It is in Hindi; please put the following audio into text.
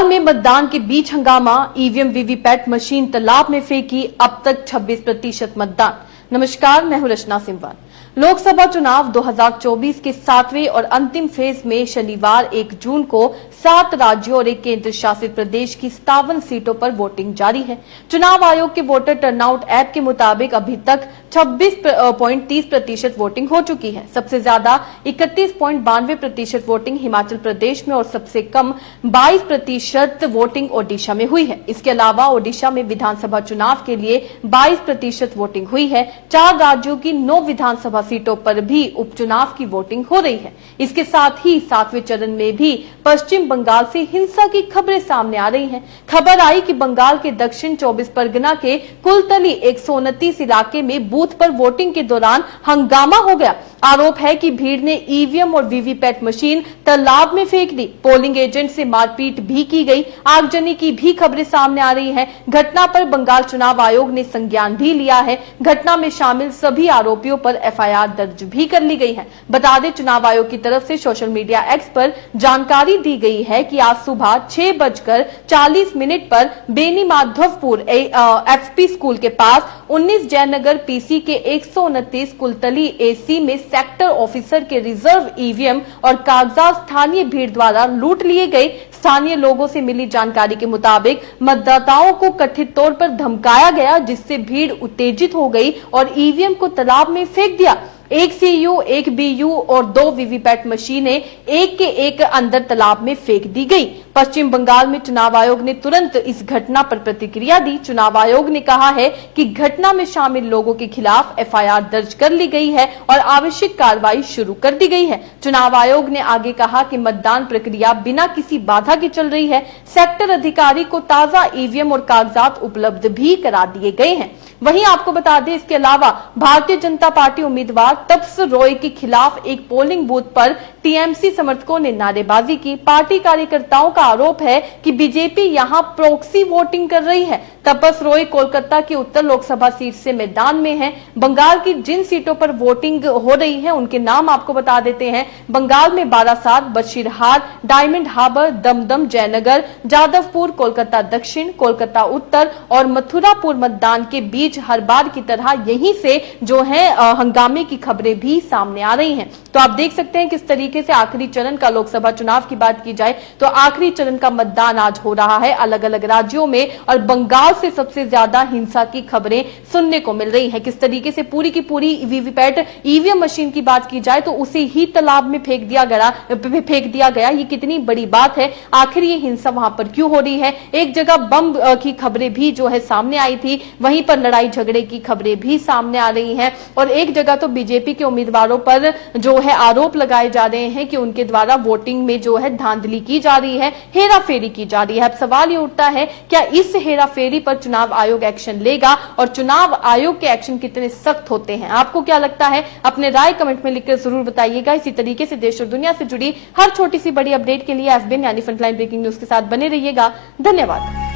बंगाल में मतदान के बीच हंगामा, ईवीएम वीवीपैट मशीन तालाब में फेंकी, अब तक 26% मतदान। नमस्कार, मैं हूं रचना सिंवाल। लोकसभा चुनाव 2024 के 7वें और अंतिम फेज में शनिवार 1 जून को 7 राज्यों और एक केंद्र शासित प्रदेश की 57 सीटों पर वोटिंग जारी है। चुनाव आयोग के वोटर टर्नआउट ऐप के मुताबिक अभी तक 26.30% वोटिंग हो चुकी है। सबसे ज्यादा 31.92% वोटिंग हिमाचल प्रदेश में और सबसे कम 22% वोटिंग ओडिशा में हुई है। इसके अलावा ओडिशा में विधानसभा चुनाव के लिए 22% वोटिंग हुई है। 4 राज्यों की 9 विधानसभा सीटों पर भी उपचुनाव की वोटिंग हो रही है। इसके साथ ही 7वें चरण में भी पश्चिम बंगाल से हिंसा की खबरें सामने आ रही हैं। खबर आई कि बंगाल के दक्षिण 24 परगना के कुलतली 129 इलाके में बूथ पर वोटिंग के दौरान हंगामा हो गया। आरोप है कि भीड़ ने ईवीएम और वीवीपैट मशीन तालाब में फेंक दी। पोलिंग एजेंट से मारपीट भी की गई। आगजनी की भी खबरें सामने आ रही हैं। घटना पर बंगाल चुनाव आयोग ने संज्ञान भी लिया है। घटना में शामिल सभी आरोपियों पर एफआईआर दर्ज भी कर ली गई है। बता दें, चुनाव आयोग की तरफ से सोशल मीडिया एक्स पर जानकारी दी गई है कि आज सुबह 6:40 पर बेनी माधवपुर एफपी स्कूल के पास 19 जयनगर पीसी के 129 कुलतली एसी में सेक्टर ऑफिसर के रिजर्व ईवीएम और कागजात स्थानीय भीड़ द्वारा लूट लिए गए। स्थानीय लोगों से मिली जानकारी के मुताबिक मतदाताओं को कथित तौर पर धमकाया गया, जिससे भीड़ उत्तेजित हो गई और ईवीएम को तालाब में फेंक दिया। 1 सीयू, 1 बीयू और 2 वीवीपैट मशीनें एक के एक अंदर तालाब में फेंक दी गई। पश्चिम बंगाल में चुनाव आयोग ने तुरंत इस घटना पर प्रतिक्रिया दी। चुनाव आयोग ने कहा है कि घटना में शामिल लोगों के खिलाफ एफआईआर दर्ज कर ली गई है और आवश्यक कार्रवाई शुरू कर दी गई है। चुनाव आयोग ने आगे कहा कि मतदान प्रक्रिया बिना किसी बाधा के चल रही है। सेक्टर अधिकारी को ताजा ईवीएम और कागजात उपलब्ध भी करा दिए गए हैं। वहीं आपको बता दें, इसके अलावा भारतीय जनता पार्टी उम्मीदवार तपस रॉय के खिलाफ एक पोलिंग बूथ पर टीएमसी समर्थकों ने नारेबाजी की। पार्टी कार्यकर्ताओं का आरोप है कि बीजेपी यहां प्रॉक्सी वोटिंग कर रही है। तपस रॉय कोलकाता की उत्तर लोकसभा सीट से मैदान में हैं। बंगाल की जिन सीटों पर वोटिंग हो रही है उनके नाम आपको बता देते हैं। बंगाल में बारासात, बशीरहाट, डायमंड हार्बर, दमदम, जयनगर, जादवपुर, कोलकाता दक्षिण, कोलकाता उत्तर और मथुरापुर। मतदान के बीच हर बार की तरह यहीं से जो है हंगामे की खबरें भी सामने आ रही हैं। तो आप देख सकते हैं किस तरीके से आखिरी चरण का लोकसभा चुनाव की बात की जाए तो आखिरी चरण का मतदान आज हो रहा है अलग अलग राज्यों में, और बंगाल से सबसे ज्यादा हिंसा की खबरें सुनने को मिल रही है। किस तरीके से पूरी की पूरी वीवीपैट ईवीएम मशीन की बात की जाए तो उसे ही तालाब में फेंक दिया गया। ये कितनी बड़ी बात है। आखिर ये हिंसा वहां पर क्यों हो रही है? एक जगह बम की खबरें भी जो है सामने आई थी, वहीं पर लड़ाई झगड़े की खबरें भी सामने आ रही हैं, और एक जगह तो बीजेपी के उम्मीदवारों पर जो है आरोप लगाए जा रहे हैं कि उनके द्वारा वोटिंग में जो है धांधली की जा रही है, हेराफेरी की जा रही है। अब सवाल ये उठता है, क्या इस हेराफेरी पर चुनाव आयोग एक्शन लेगा और चुनाव आयोग के एक्शन कितने सख्त होते हैं? आपको क्या लगता है? अपने राय कमेंट में लिखकर जरूर बताइएगा। इसी तरीके से देश और दुनिया से जुड़ी हर छोटी सी बड़ी अपडेट के लिए FBN यानी फ्रंटलाइन ब्रेकिंग न्यूज के साथ बने रहिएगा। धन्यवाद।